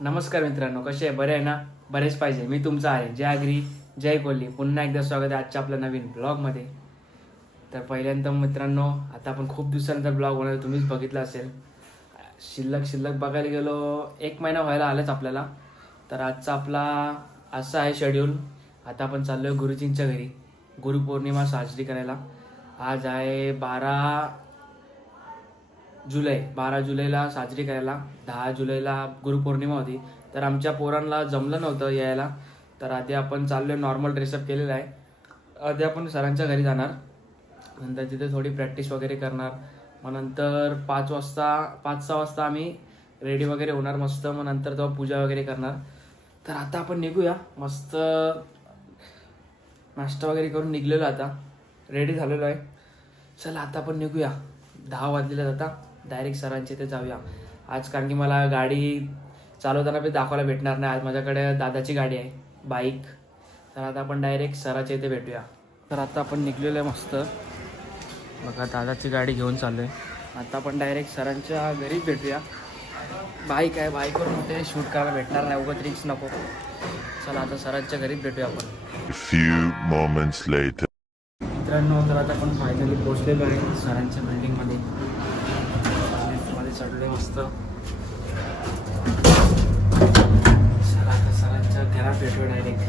नमस्कार मित्रांनो, कसे आहे? बरे आहे ना? बरेच पाहिजे. मी तुमचा आहे जय आगरी जय कोल्ही. पुन्हा एकदा स्वागत आहे आजच्या आपल्या नवीन ब्लॉगमध्ये. तर पहिल्यांदा मित्रांनो, आता आपण खूप दिवसानंतर ब्लॉग बनवतो. तुम्हीच बघितलं असेल. शिल्लक बघायला गेलो 1 महिना व्हायला आलाच आपल्याला. तर आजचा आपला असा आहे शेड्यूल. आता आपण चाललोय गुरुजींच्या घरी गुरुपौर्णिमा साजरी करायला. आज आहे 12 जुलैला साजरी करायला. 10 जुलैला गुरुपौर्णिमा होती. तर आमच्या पोरांना जमलं नव्हतं यायला. तर आधी आपण चाललोय, नॉर्मल ड्रेसअप केलेला आहे. आधी आपण सरांच्या घरी जाणार, नंतर तिथे थोडी प्रॅक्टिस वगैरे करणार. मग नंतर 5-6 वाजता आम्ही रेडी वगैरे होणार मस्त. मग नंतर तेव्हा पूजा वगैरे करणार. तर आता आपण निघूया. मस्त नाश्ता वगैरे करून निघलेलो, आता रेडी झालेलो आहे. चला आता आपण निघूया. 10 वाजलेले आता डायरेक्ट सरांच्या इथे जाऊया आज. कारण की मला गाडी चालवताना बी दाखवायला भेटणार नाही. आज माझ्याकडे दादाची गाडी आहे, बाईक. तर आता आपण डायरेक्ट सराच्या इथे भेटूया. तर आता आपण निघलेलो आहे मस्त. बघा, दादाची गाडी घेऊन चाललोय. आता आपण डायरेक्ट सरांच्या घरीच भेटूया. बाईक आहे, बाईकवर मोठे शूट करायला भेटणार नाही, उगाच रिक्स नको. चला आता सरांच्या घरीच भेटूया आपण. few moments later. मित्रांनो, तर आता आपण फायनली पोहोचलेलो आहे सरांच्या बिल्डिंगमध्ये. मध्ये चढले मस्त. चला आता सरांच्या घरात भेटूया डायरेक्ट.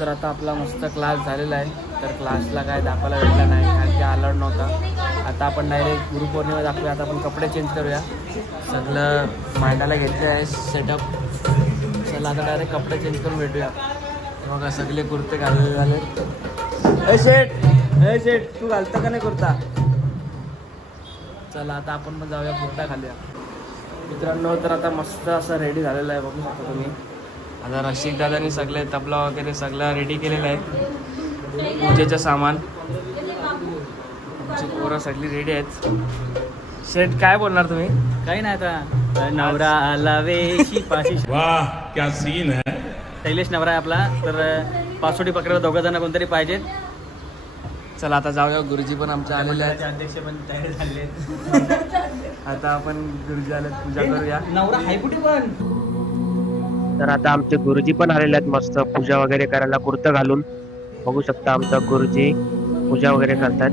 तर आता आपला मस्त क्लास झालेला आहे. तर क्लासला काय दाखवायला भेटला नाही, कारण की अलाउड नव्हता. आता आपण डायरेक्ट गुरुपौर्णिमा दाखवूया. आता आपण कपडे चेंज करूया. सगळं मांडायला घेतलं आहे सेटअप. चला आता डायरेक्ट कपडे चेंज करून भेटूया. बघा, सगळे कुर्ते घालले झाले. ए शेट तू घालता का नाही कुर्ता? चला आता आपण पण जाऊया, कुर्ता घालूया. मित्रांनो, तर आता मस्त असं रेडी झालेलं आहे, बघू शकता तुम्ही. आता रशिक दादानी सगळे तबला वगैरे सगळं रेडी केलेलं आहे. पूजेचं सामान. आमची पोरं सगळी रेडी आहेत. शेट काय बोलणार तुम्ही? काही नाही, आता नवरा आला वेशी पाशी. वाह, क्या सीन है. शैलेश नवरा आहे आपला. तर पासोटी पकडायला 2 जण कोणतरी पाहिजेत. चला आता जाऊया. गुरुजी पण आमचे आलेले आहेत. अध्यक्ष पण तयार झाले. आता आपण गुरुजी आले, पूजा करूया. नवरा हाय कुठे पण. तर आता आमचे गुरुजी पण आलेले आहेत मस्त पूजा वगैरे करायला, कुर्ता घालून. बघू शकता आमचा गुरुजी पूजा वगैरे करतात.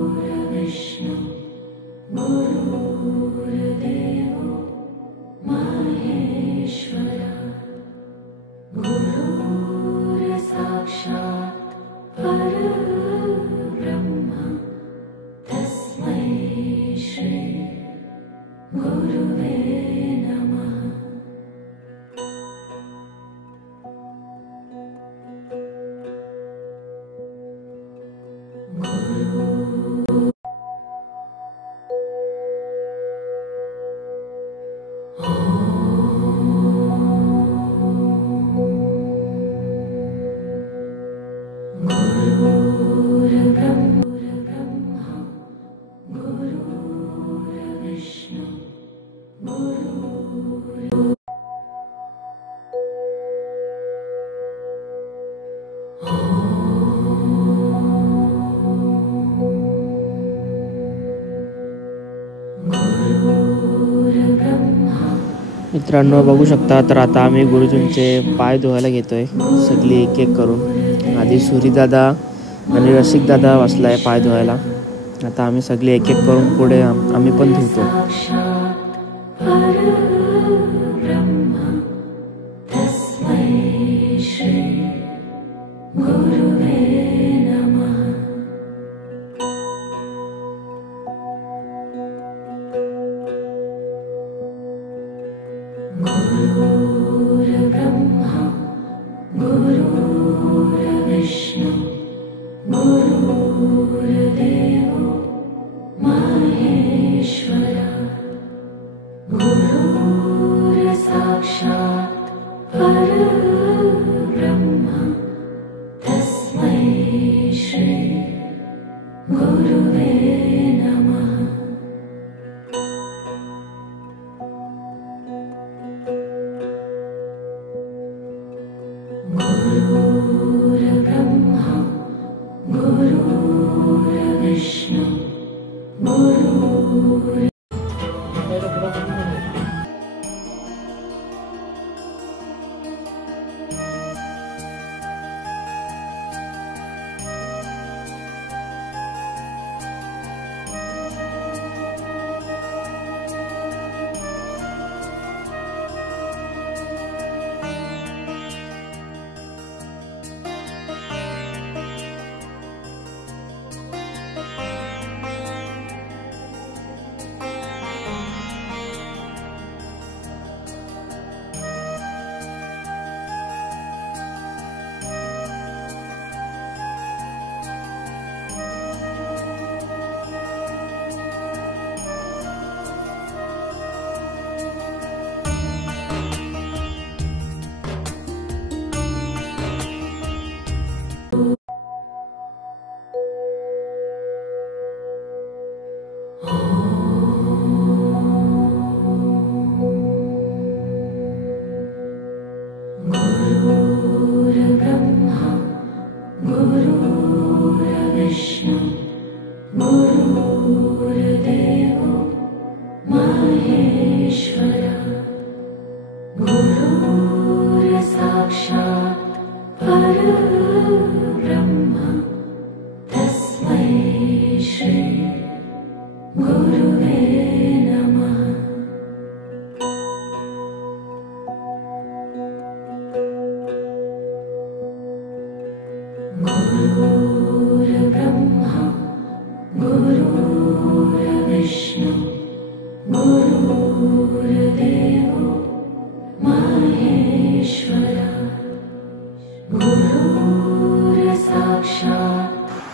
गुरुर्विष्णु गुरुर्देव मित्रांनो बघू शकता, तर आता आम्ही गुरुजींचे पाय धुवायला घेतोय सगळी एक एक करून. आधी सूरीदादा आणि रसिकदादा बसलाय पाय धुवायला. आता आम्ही सगळे एक एक करून पुढे आम्ही पण धुतो.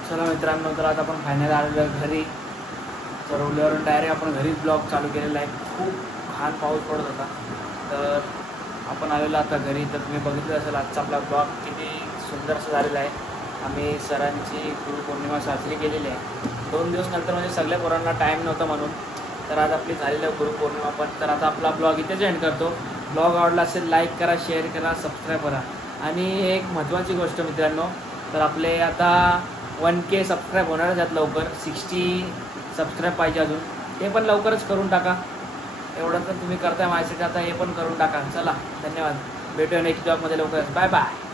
चला मित्रांनो, तर आता आपण फायनल आलेलो घरी. चरवल्यावरून डायरेक्ट आपण घरीच ब्लॉग चालू केलेला आहे. खूप घाण पाऊस पडत होता, तर आपण आलेलो आता घरी. तर तुम्ही बघितलं असेल आजचा आपला ब्लॉग किती सुंदर असं झालेला आहे. आम्ही सरांची गुरुपौर्णिमा साजरी केलेली आहे 2 दिवस नंतर, म्हणजे सगळ्या पोरांना टाईम नव्हता म्हणून. तर आज आपली झालेली आहे गुरुपौर्णिमा पण. तर आता आपला ब्लॉग इथेच एंड करतो. ब्लॉग आवडला असेल लाईक करा, शेअर करा, सबस्क्राईब करा. आणि एक महत्त्वाची गोष्ट मित्रांनो, तर आपले आता 1K सबस्क्राईब होणारच आहेत लवकर. 60 सबस्क्राईब पाहिजे अजून, ते पण लवकरच करून टाका. एवढं तर तुम्ही करताय माझ्यासाठी, आता हे पण करून टाका. चला, धन्यवाद. भेटूया नेक्स्ट ब्लॉगमध्ये लवकरच. Bye bye.